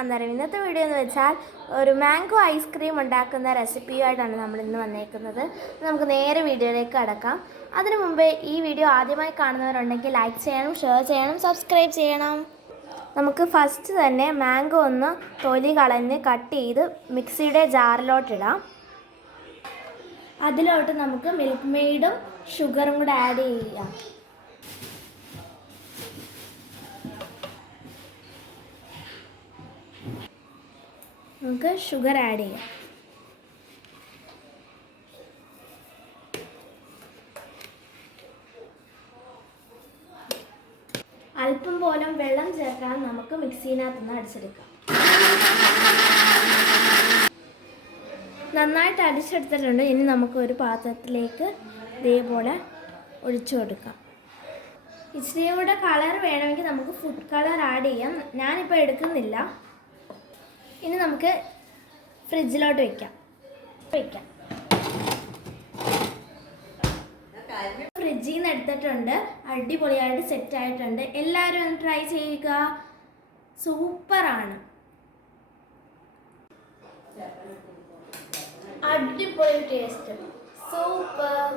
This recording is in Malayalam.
അന്നേരം ഇന്നത്തെ വീഡിയോ എന്ന് വെച്ചാൽ ഒരു മാംഗോ ഐസ്ക്രീം ഉണ്ടാക്കുന്ന റെസിപ്പിയുമായിട്ടാണ് നമ്മൾ ഇന്ന് വന്നേക്കുന്നത്. നമുക്ക് നേരെ വീഡിയോയിലേക്ക് കടക്കാം. അതിനു മുമ്പേ ഈ വീഡിയോ ആദ്യമായി കാണുന്നവരുണ്ടെങ്കിൽ ലൈക്ക് ചെയ്യണം, ഷെയർ ചെയ്യണം, സബ്സ്ക്രൈബ് ചെയ്യണം. നമുക്ക് ഫസ്റ്റ് തന്നെ മാംഗോ ഒന്ന് തൊലി കളഞ്ഞ് കട്ട് ചെയ്ത് മിക്സിയുടെ ജാറിലോട്ടിടാം. അതിലോട്ട് നമുക്ക് മിൽക്ക് മെയ്ഡും ഷുഗറും കൂടെ ആഡ് ചെയ്യാം. നമുക്ക് ഷുഗർ ആഡ് ചെയ്യാം. അല്പം പോലും വെള്ളം ചേർക്കാൻ നമുക്ക് മിക്സിനകത്തുനിന്ന് അടിച്ചെടുക്കാം. നന്നായിട്ട് അടിച്ചെടുത്തിട്ടുണ്ട്. ഇനി നമുക്ക് ഒരു പാത്രത്തിലേക്ക് ഇതേപോലെ ഒഴിച്ചു കൊടുക്കാം. ഇച്ചിരി കൂടെ കളർ വേണമെങ്കിൽ നമുക്ക് ഫുഡ് കളർ ആഡ് ചെയ്യാം. ഞാനിപ്പോൾ എടുക്കുന്നില്ല. ഇനി നമുക്ക് ഫ്രിഡ്ജിലോട്ട് വയ്ക്കാം. ഫ്രിഡ്ജിൽ നിന്ന് എടുത്തിട്ടുണ്ട്. അടിപൊളിയായിട്ട് സെറ്റ് ആയിട്ടുണ്ട്. എല്ലാവരും ഒന്ന് ട്രൈ ചെയ്യുക. സൂപ്പറാണ്. അടിപൊളി ടേസ്റ്റ്. സൂപ്പർ.